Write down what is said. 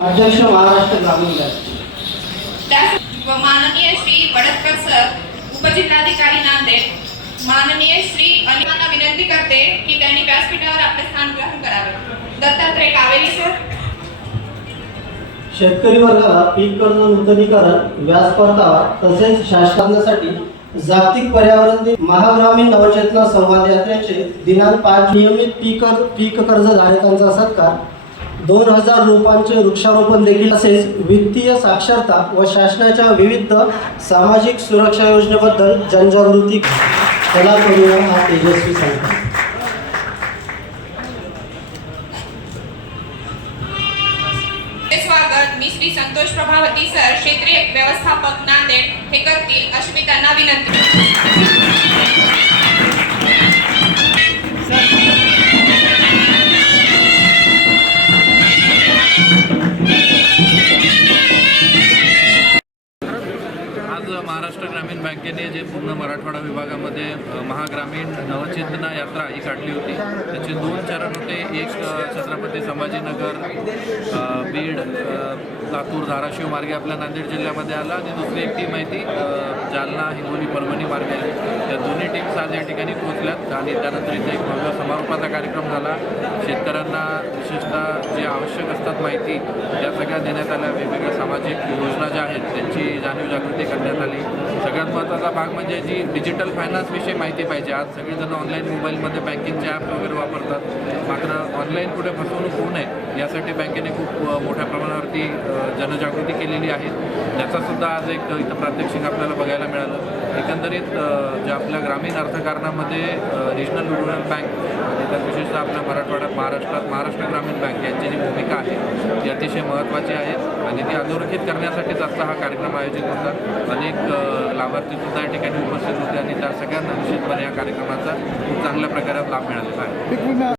अध्यक्ष महाराष्ट्र ग्रामीण बँक. माननीय श्री सर उपजिल्हाधिकारी नांदेड माननीय श्री अनिमांना विनंती करते की त्यांनी व्यासपीठावर आपले स्थान ग्रहण करावे. दत्तात्रय कावेरी सर. शेतकरी वर्गाला पीक कर्ज नूतनीकरण व्याज परतावा तसेच शासनासाठी जागतिक पर्यावरण दिन महाग्रामीण नवचेतना संवाद यात्रेचे दिनांक पाच नियमित पीक पीक कर्ज धारकांचा सत्कार दोन हजार रोपांचे वृक्षारोपण देखील तसेच वित्तीय साक्षरता व शासनाच्या विविध सामाजिक सुरक्षा योजनेबद्दल जनजागृती कला करूया हा तेजस्वी संकल्प स्वागत मी श्री संतोष प्रभावती सर क्षेत्रीय व्यवस्थापक नांदेड हे करतील अशी मी त्यांना विनंती. आज महाराष्ट्र ग्रामीण बँकेने जे पूर्ण मराठवाडा विभागामध्ये महाग्रामीण नवचेतना यात्रा ही काढली होती. त्याचे दोन चरण होते. एक छत्रपती संभाजीनगर बीड लातूर धाराशिव मार्गे आपल्या नांदेड जिल्ह्यामध्ये आला आणि दुसरी एक टीम आहे ती जालना हिंगोली परभणी मार्गे आली. त्या आज या ठिकाणी पोहोचल्यात आणि त्यानंतर इथे एक भव्य समारोपाचा कार्यक्रम झाला. शेतकऱ्यांना विशेषतः जे आवश्यक असतात माहिती त्या सगळ्या देण्यात आल्या. वेगवेगळ्या सामाजिक योजना ज्या आहेत त्यांची जाणीव जागृती करण्यात आली. सगळ्यात महत्त्वाचा भाग म्हणजे जी डिजिटल फायनान्सविषयी माहिती पाहिजे. आज सगळेजण ऑनलाईन मोबाईलमध्ये बँकिंगचे ॲप वगैरे वापरतात. मात्र ऑनलाईन कुठे फसवणूक होऊ नये यासाठी बँकेने खूप मोठ्या प्रमाणावरती जनजागृती केलेली आहे. त्याचासुद्धा आज एक इथं प्रात्यक्षिक आपल्याला बघायला मिळालं. एक एकंदरीत ज्या आपल्या ग्रामीण अर्थकारणामध्ये रिजनल रुरल बँक आणि विशेषतः आपल्या मराठवाड्यात महाराष्ट्रात महाराष्ट्र ग्रामीण बँक यांची जी भूमिका आहे ती अतिशय महत्त्वाची आहे आणि ती अधोरेखित करण्यासाठीच आजचा हा कार्यक्रम आयोजित होता. अनेक लाभार्थीसुद्धा या ठिकाणी उपस्थित होते आणि त्या सगळ्यांना निश्चितपणे या कार्यक्रमाचा खूप चांगल्या प्रकारे लाभ मिळालेला आहे.